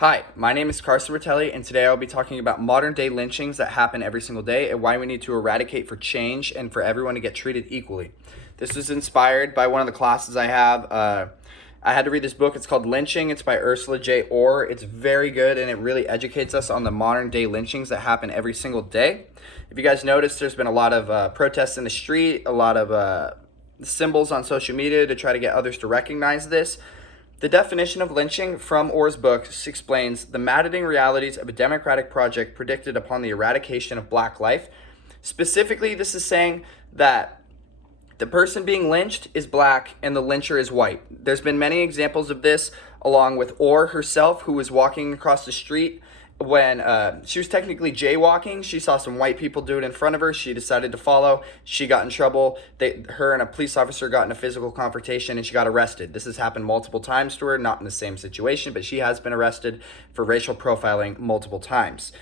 Hi, my name is Carson Bertelli, and today I'll be talking about modern day lynchings that happen every single day and why we need to eradicate for change and for everyone to get treated equally. This was inspired by one of the classes I have. I had to read this book. It's called Lynching. It's by Ursula J. Orr. It's very good, and it really educates us on the modern day lynchings that happen every single day. If you guys noticed, there's been a lot of protests in the street, a lot of symbols on social media to try to get others to recognize this. The definition of lynching from Orr's book explains the maddening realities of a democratic project predicted upon the eradication of black life. Specifically, this is saying that the person being lynched is black and the lyncher is white. There's been many examples of this, along with Orr herself, who was walking across the street when she was technically jaywalking. She saw some white people do it in front of her. She decided to follow. She got in trouble. Her and a police officer got in a physical confrontation, and she got arrested. This has happened multiple times to her, not in the same situation, but she has been arrested for racial profiling multiple times.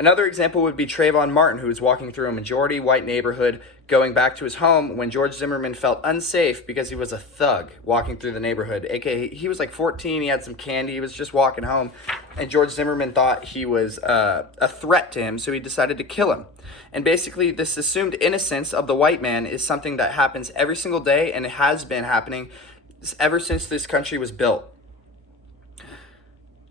Another example would be Trayvon Martin, who was walking through a majority white neighborhood going back to his home when George Zimmerman felt unsafe because he was a thug walking through the neighborhood. AKA, he was like 14, he had some candy, he was just walking home, and George Zimmerman thought he was a threat to him, so he decided to kill him. And basically, this assumed innocence of the white man is something that happens every single day, and it has been happening ever since this country was built.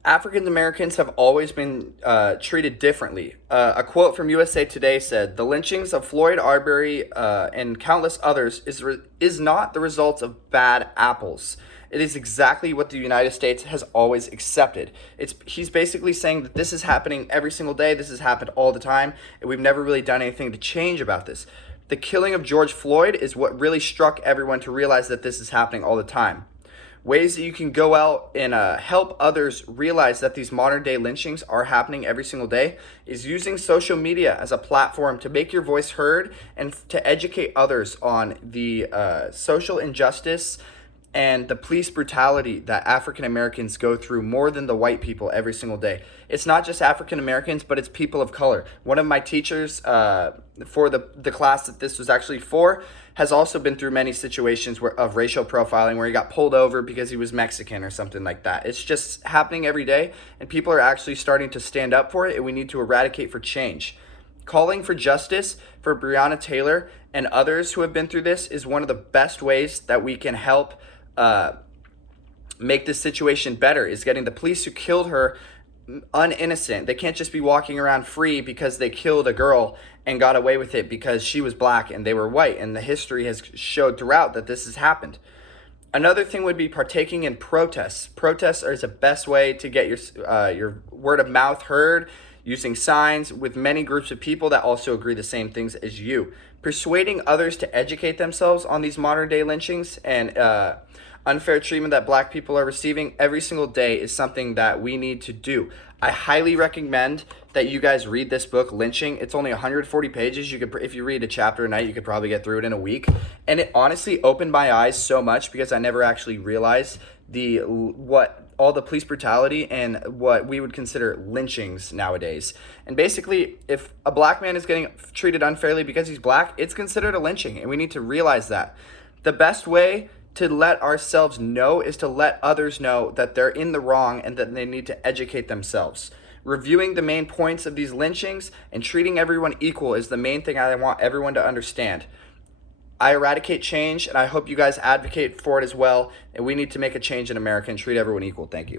African Americans have always been treated differently. A quote from USA Today said, "The lynchings of Floyd Arbery and countless others is not the result of bad apples. It is exactly what the United States has always accepted." He's basically saying that this is happening every single day, this has happened all the time, and we've never really done anything to change about this. The killing of George Floyd is what really struck everyone to realize that this is happening all the time. Ways that you can go out and help others realize that these modern day lynchings are happening every single day is using social media as a platform to make your voice heard and to educate others on the social injustice and the police brutality that African Americans go through more than the white people every single day. It's not just African Americans, but it's people of color. One of my teachers for the class that this was actually for has also been through many situations of racial profiling where he got pulled over because he was Mexican or something like that. It's just happening every day, and people are actually starting to stand up for it, and we need to eradicate for change. Calling for justice for Breonna Taylor and others who have been through this is one of the best ways that we can help make this situation better, is getting the police who killed her uninnocent. They can't just be walking around free because they killed a girl and got away with it because she was black and they were white, and the history has showed throughout that this has happened. Another thing would be partaking in protests. Protests are the best way to get your word of mouth heard, using signs with many groups of people that also agree the same things as you. Persuading others to educate themselves on these modern day lynchings and unfair treatment that black people are receiving every single day is something that we need to do. I highly recommend that you guys read this book, Lynching. It's only 140 pages. If you read a chapter a night, you could probably get through it in a week. And it honestly opened my eyes so much because I never actually realized all the police brutality and what we would consider lynchings nowadays. And basically, if a black man is getting treated unfairly because he's black, it's considered a lynching, and we need to realize that. The best way to let ourselves know is to let others know that they're in the wrong and that they need to educate themselves. Reviewing the main points of these lynchings and treating everyone equal is the main thing I want everyone to understand. I eradicate change, and I hope you guys advocate for it as well. And we need to make a change in America and treat everyone equal. Thank you.